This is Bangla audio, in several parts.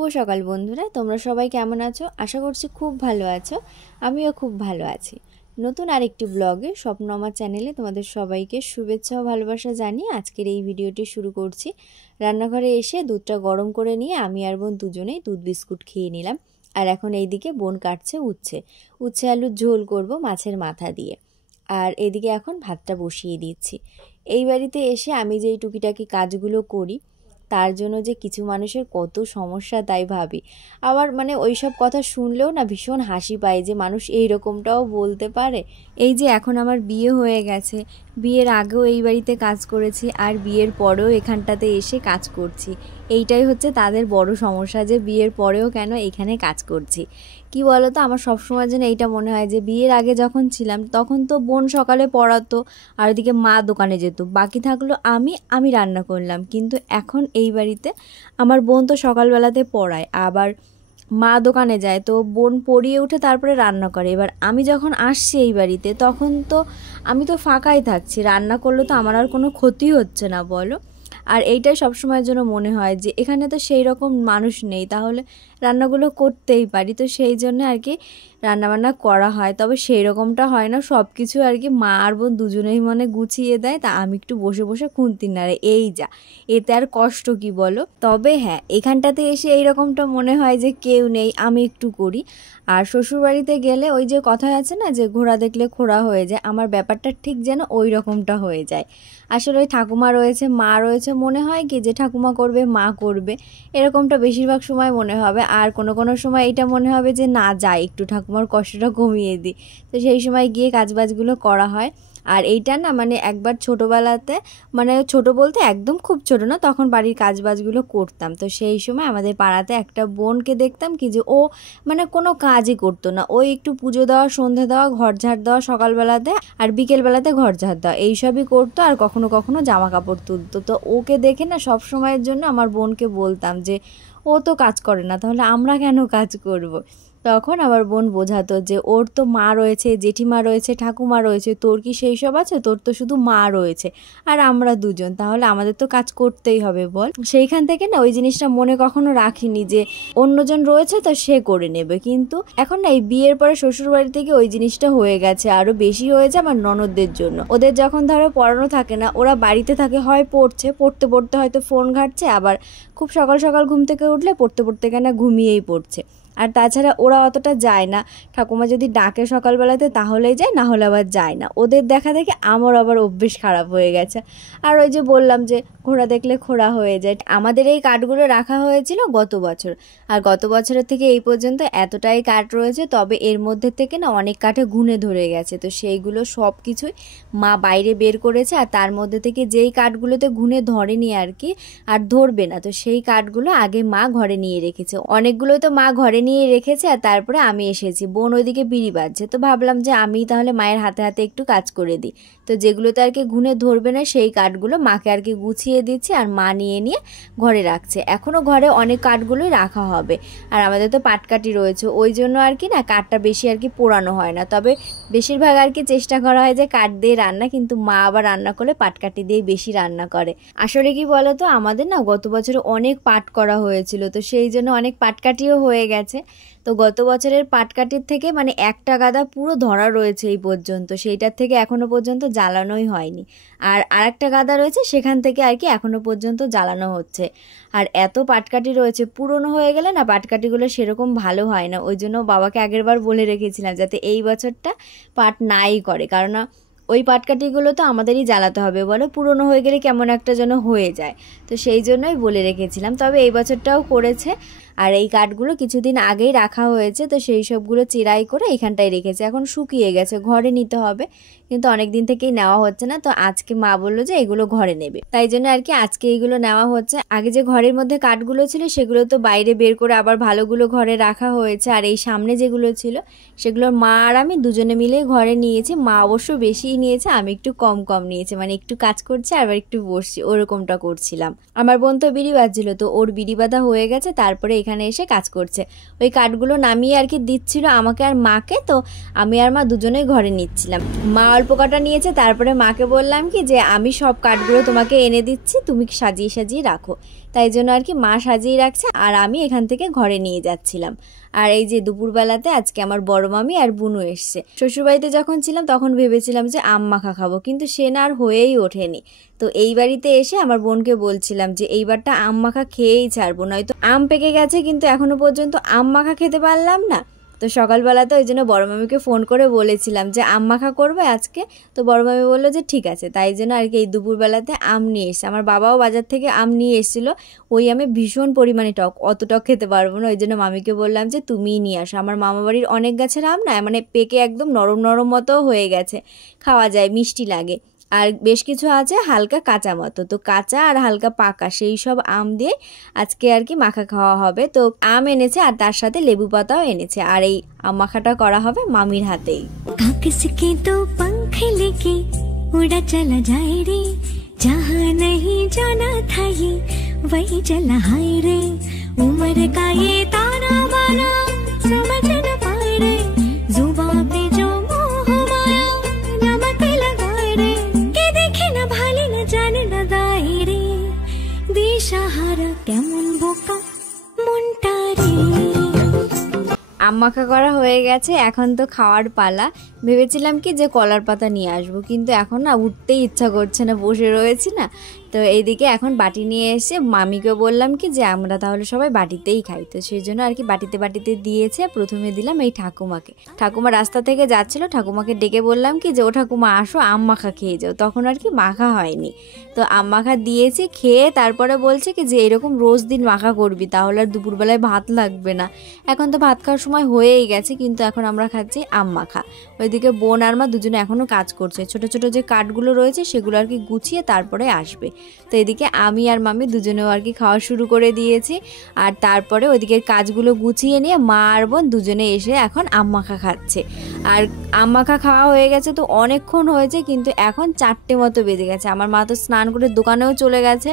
শুভ সকাল বন্ধুরা, তোমরা সবাই কেমন আছো? আশা করছি খুব ভালো আছো। আমিও খুব ভালো আছি। নতুন আরেকটি ব্লগে স্বপ্ন আমার চ্যানেলে তোমাদের সবাইকে শুভেচ্ছা ও ভালোবাসা জানিয়ে আজকের এই ভিডিওটি শুরু করছি। রান্নাঘরে এসে দুধটা গরম করে নিয়ে আমি আর বোন দুজনেই দুধ বিস্কুট খেয়ে নিলাম। আর এখন এইদিকে বোন কাটছে উচ্ছে আলুর ঝোল করব মাছের মাথা দিয়ে। আর এদিকে এখন ভাতটা বসিয়ে দিচ্ছি। এই বাড়িতে এসে আমি যেই টুকিটাকি কাজগুলো করি তার জন্য যে কিছু মানুষের কত সমস্যা তাই ভাবি। আবার ওই সব কথা শুনলেও না ভীষণ হাসি পায় যে মানুষ এই রকমটাও বলতে পারে। এই যে এখন আমার বিয়ে হয়ে গেছে, বিয়ের আগেও এই বাড়িতে কাজ করেছি আর বিয়ের পরেও এখানটাতে এসে কাজ করছি। এইটাই হচ্ছে তাদের বড় সমস্যা যে বিয়ের পরেও কেন এখানে কাজ করছি। কি বলো তো, আমার সবসময় যেন এইটা মনে হয় যে বিয়ের আগে যখন ছিলাম তখন তো বোন সকালে পড়াতো আর ওদিকে মা দোকানে যেত, বাকি থাকলো আমি রান্না করলাম। কিন্তু এখন এই বাড়িতে আমার বোন তো সকালবেলাতে পড়ায়, আবার মা দোকানে যায়, তো বোন পড়িয়ে উঠে তারপরে রান্না করে। এবার আমি যখন আসছি এই বাড়িতে তখন তো আমি তো ফাঁকাই থাকছি, রান্না করলে তো আমার আর কোনো ক্ষতি হচ্ছে না বলো। আর এইটাই সবসময়ের জন্য মনে হয় যে এখানে তো সেই রকম মানুষ নেই, তাহলে রান্নাগুলো করতেই পারি। তো সেই জন্য আর কি রান্নাবান্না করা হয়, তবে সেই রকমটা হয় না। সব কিছু আর কি মা আর বোন দুজনেই গুছিয়ে দেয়, তা আমি একটু বসে বসে খুন্তি নাড়ে, এই যা, এতে আর কষ্ট কি বলো। তবে হ্যাঁ, এখানটাতে এসে এইরকমটা মনে হয় যে কেউ নেই, আমি একটু করি। আর শ্বশুরবাড়িতে গেলে ওই যে কথায় আছে না যে ঘোড়া দেখলে খোড়া হয়ে যায়, আমার ব্যাপারটা ঠিক যেন ওই রকমটা হয়ে যায়। আসলে ওই ঠাকুমা রয়েছে, মা রয়েছে, মনে হয় কি যে ঠাকুমা করবে মা করবে, এরকমটা বেশিরভাগ সময় মনে হবে। আর কোনো কোনো সময় এটা মনে হবে যে না, যাই একটু ঠাকুমার কষ্টটা কমিয়ে দিই, তো সেই সময় গিয়ে কাজবাজগুলো করা হয়। আর এইটা না একবার ছোটোবেলাতে, ছোট বলতে একদম খুব ছোট না, তখন বাড়ির কাজবাজগুলো করতাম। তো সেই সময় আমাদের পাড়াতে একটা বোনকে দেখতাম কি যে ও কোনো কাজই করতো না, ওই একটু পুজো দেওয়া, সন্ধে দেওয়া, ঘর ঝাড় দেওয়া সকালবেলাতে আর বিকেলবেলাতে ঘর ঝাড় দেওয়া, এইসবই করতো। আর কখনো কখনো জামা কাপড় তুলতো। তো ওকে দেখে না সব সময়ের জন্য আমার বোনকে বলতাম যে ও তো কাজ করে না, তাহলে আমরা কেন কাজ করব। তখন আমার বোন বোঝাতো যে ওর তো মা রয়েছে, জেঠিমা রয়েছে, ঠাকুমা রয়েছে, তোর কি সেই সব আছে? তোর তো শুধু মা রয়েছে আর আমরা দুজন, তাহলে আমাদের তো কাজ করতেই হবে বল। সেইখান থেকে না ওই জিনিসটা মনে কখনো রাখিনি যে অন্যজন রয়েছে তো সে করে নেবে। কিন্তু এখন না এই বিয়ের পরে শ্বশুরবাড়ি থেকে ওই জিনিসটা হয়ে গেছে, আরো বেশি হয়েছে আমার ননদদের জন্য। ওদের যখন ধরো পড়ানো থাকে না, ওরা বাড়িতে থাকে, হয় পড়তে পড়তে হয়তো ফোন ঘাঁটছে, আবার খুব সকাল সকাল ঘুম থেকে উঠলে পড়তে পড়তে কেন ঘুমিয়েই পড়ছে। আর তাছাড়া ওরা অতটা যায় না, ঠাকুমা যদি ডাকে সকালবেলাতে তাহলেই যায়, না হলে আবার যায় না। ওদের দেখা দেখে আমার আবার অভ্যেস খারাপ হয়ে গেছে। আর ওই যে বললাম যে ঘোড়া দেখলে খোড়া হয়ে যায়। আমাদের এই কাঠগুলো রাখা হয়েছিল গত বছর, আর গত বছরের থেকে এই পর্যন্ত এতটাই কাঠ রয়েছে, তবে এর মধ্যে থেকে না অনেক কাঠে ঘুনে ধরে গেছে। তো সেইগুলো সব কিছুই মা বাইরে বের করেছে, আর তার মধ্যে থেকে যেই কাঠগুলোতে ঘুনে ধরেনি আর কি, আর ধরবে না, তো সেই কাঠগুলো আগে মা ঘরে নিয়ে রেখেছে। অনেকগুলোই তো মা ঘরে নিয়ে রেখেছে, আর তারপরে আমি এসেছি, বোন ওইদিকে বিড়ি বাজছে, তো ভাবলাম যে আমি তাহলে মায়ের হাতে হাতে একটু কাজ করে দিই। তো যেগুলোতে আর কি ঘুনে ধরবে না সেই কাঠগুলো মাকে আর কি গুছিয়ে দিচ্ছি, আর মা নিয়ে নিয়ে ঘরে রাখছে। এখনও ঘরে অনেক কাঠগুলোই রাখা হবে, আর আমাদের তো পাটকাঠি রয়েছে, ওই জন্য আর কি না কাঠটা বেশি আর কি পোড়ানো হয় না। তবে বেশিরভাগ আর কি চেষ্টা করা হয় যে কাঠ দিয়ে রান্না, কিন্তু মা আবার রান্না করলে পাটকাঠি দিয়ে বেশি রান্না করে। আসলে কি বলতো, আমাদের না গত বছরে অনেক পাট করা হয়েছিল, তো সেই জন্য অনেক পাটকাঠিও হয়ে গেছে। তো গত বছরের পাটকাঠির থেকে একটা গাদা পুরো ধরা রয়েছে এই পর্যন্ত, সেইটার থেকে এখনো পর্যন্ত জ্বালানোই হয়নি। আর আরেকটা গাদা রয়েছে, সেখান থেকে আর কি এখনো পর্যন্ত জ্বালানো হচ্ছে। আর এত পাটকাঠি রয়েছে, পুরনো হয়ে গেলে না পাটকাঠিগুলো সেরকম ভালো হয় না। ওই জন্য বাবাকে আগের বার বলে রেখেছিলাম যাতে এই বছরটা পাট নাই করে, কারণ ওই পাটকাঠিগুলো তো আমাদেরই জ্বালাতে হবে বলো, পুরনো হয়ে গেলে কেমন একটা যেন হয়ে যায়। তো সেই জন্যই বলে রেখেছিলাম, তবে এই বছরটাও করেছে। আর এই কাঠগুলো কিছুদিন আগেই রাখা হয়েছে, তো সেই সবগুলো চিরাই করে এখানটায় রেখেছে, এখন শুকিয়ে গেছে, ঘরে নিতে হবে, কিন্তু অনেক দিন থেকেই নেওয়া হচ্ছে না। তো আজকে মা বললো যে এগুলো ঘরে নেবে, তাই জন্য আর কি আজকে এইগুলো নেওয়া হচ্ছে। আগে যে ঘরের মধ্যে কাঠগুলো ছিল সেগুলো তো বাইরে বের করে আবার ভালোগুলো ঘরে রাখা হয়েছে, আর এই সামনে যেগুলো ছিল সেগুলো মা আর আমি দুজনে মিলে ঘরে নিয়েছি। মা অবশ্য বেশিই নিয়েছে, আমি একটু কম কম নিয়েছি, একটু কাজ করছি আবার একটু বসছি, ওরকমটা করছিলাম। আমার বোন তো বিড়ি বাজছিল, তো ওর বিড়ি বাঁধা হয়ে গেছে, তারপরে এখানে এসে কাজ করছে। ওই কাঠগুলো নামিয়ে আর কি দিচ্ছিল আমাকে আর মাকে, তো আমি আর মা দুজনেই ঘরে নিচ্ছিলাম। মা অল্প কটা নিয়েছে। তারপরে মাকে বললাম কি যে আমি সব কাঠগুলো তোমাকে এনে দিচ্ছি, তুমি সাজিয়ে সাজিয়ে রাখো। তাই জন্য আর কি মা সাজিয়ে রাখছে আর আমি এখান থেকে ঘরে নিয়ে যাচ্ছিলাম। আর এই যে দুপুরবেলাতে আজকে আমার বড় মামি আর বুনু এসছে। শ্বশুরবাড়িতে যখন ছিলাম তখন ভেবেছিলাম যে আম মাখা খাবো, কিন্তু সে না আর হয়েই ওঠেনি। তো এই বাড়িতে এসে আমার বোনকে বলছিলাম যে এইবারটা আম মাখা খেয়েই ছাড়বো, নয়তো আম পেকে গেছে কিন্তু এখনো পর্যন্ত আম মাখা খেতে পারলাম না। তো সকালবেলাতে ওই জন্য বড় মামিকে ফোন করে বলেছিলাম যে আম মাখা করবে আজকে। তো বড় মামি বললো যে ঠিক আছে। তাই জন্য আর কি এই দুপুরবেলাতে আম নিয়ে এসছে। আমার বাবাও বাজার থেকে আম নিয়ে এসেছিলো। ওই আমে ভীষণ পরিমাণে টক, অত টক খেতে পারবো না। ওই জন্য মামিকে বললাম যে তুমিই নিয়ে আসো। আমার মামা বাড়ির অনেক গাছের আম না, মানে পেকে একদম নরম নরম মতো হয়ে গেছে, খাওয়া যায়, মিষ্টি লাগে। আর বেশ কিছু আছে হালকা কাঁচা মতো। তো কাঁচা আর হালকা পাকা সেই সব আম দিয়ে আজকে আর কি মাখা খাওয়া হবে। তো আম এনেছে আর তার সাথে লেবু পাতাও এনেছে। আর এই আম মাখাটা করা হবে মামির হাতেই। किसके तो पंख लेके उड़ा चला जाए रे, जहाँ नहीं जाना था ये वही चला हाय रे। उम्र का ये ताना बाना समझ न पाए रे, जुबां पे जो मोह माया नमक लगाए रे, के देखे न भाले न जाने न दाए रे, दिशाहारा केमन बोका मुंटा रे। আম মাখা করা হয়ে গেছে, এখন তো খাওয়ার পালা। ভেবেছিলাম কি যে কলার পাতা নিয়ে আসবো, কিন্তু এখন না উঠতেই ইচ্ছা করছে না, বসে রয়েছি না। তো এইদিকে এখন বাটি নিয়ে এসে মামিকে বললাম কি যে আমরা তাহলে সবাই বাটিতেই খাই। তো সেই জন্য আর কি বাটিতে বাটিতে দিয়েছে। প্রথমে দিলাম এই ঠাকুমাকে। ঠাকুমা রাস্তা থেকে যাচ্ছিল, ঠাকুমাকে ডেকে বললাম কি যে ও ঠাকুমা আসো আম মাখা খেয়ে যাও। তখন আর কি মাখা হয়নি, তো আম মাখা দিয়েছি। খেয়ে তারপরে বলছে কি যে এরকম রোজ দিন মাখা করবি, তাহলে আর দুপুরবেলায় ভাত লাগবে না। এখন তো ভাত খাওয়ার সময় হয়েই গেছে, কিন্তু এখন আমরা খাচ্ছি আম মাখা। ওইদিকে বোন আর মা দুজনে এখনও কাজ করছে, ছোট ছোট যে কাঠগুলো রয়েছে সেগুলো আর কি গুছিয়ে তারপরে আসবে। তো এদিকে আমি আর মামি দুজনেও আর কি খাওয়া শুরু করে দিয়েছি। আর তারপরে ওইদিকে কাজগুলো গুছিয়ে নিয়ে মা আর বোন দুজনে এসে এখন আম মাখা খাচ্ছে। আর আম মাখা খাওয়া হয়ে গেছে তো অনেকক্ষণ হয়েছে, কিন্তু এখন 4টে মতো বেজে গেছে। আমার মা তো স্নান করে দোকানেও চলে গেছে।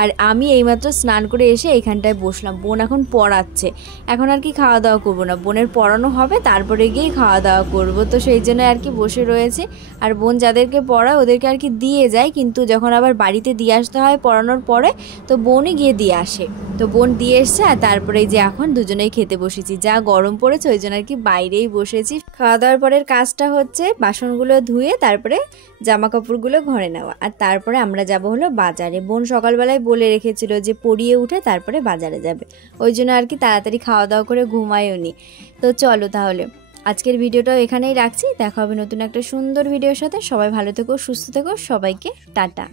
আর আমি এইমাত্র স্নান করে এসে এইখানটায় বসলাম। বোন এখন পড়াচ্ছে, এখন আর কি খাওয়া দাওয়া করবো না, বোনের পড়ানো হবে তারপরে গিয়েই খাওয়া দাওয়া করব। তো সেই জন্য আর কি বসে রয়েছে। আর বোন যাদেরকে পড়ায় ওদেরকে আর কি দিয়ে যায়, কিন্তু যখন আবার বাড়িতে দিয়ে আসতে হয় পড়ানোর পরে, তো বোনই গিয়ে দিয়ে আসে। তো বোন দিয়ে এসছে। আর তারপরে যে এখন দুজনেই খেতে বসেছি। যা গরম পড়েছে ওই জন্য আর কি বাইরেই বসেছি। খাওয়া দাওয়ার পরের কাজটা হচ্ছে বাসনগুলো ধুয়ে তারপরে জামা কাপড়গুলো ঘরে নেওয়া। আর তারপরে আমরা যাব হলো বাজারে। বোন সকালবেলায় বলে রেখেছিল যে পড়িয়ে উঠে তারপরে বাজারে যাবে, ওই জন্য আর কি তাড়াতাড়ি খাওয়া দাওয়া করে ঘুমায়ও নি। তো চলো তাহলে আজকের ভিডিওটাও এখানেই রাখছি। দেখা হবে নতুন একটা সুন্দর ভিডিওর সাথে। সবাই ভালো থেকো, সুস্থ থেকো, সবাইকে টাটা।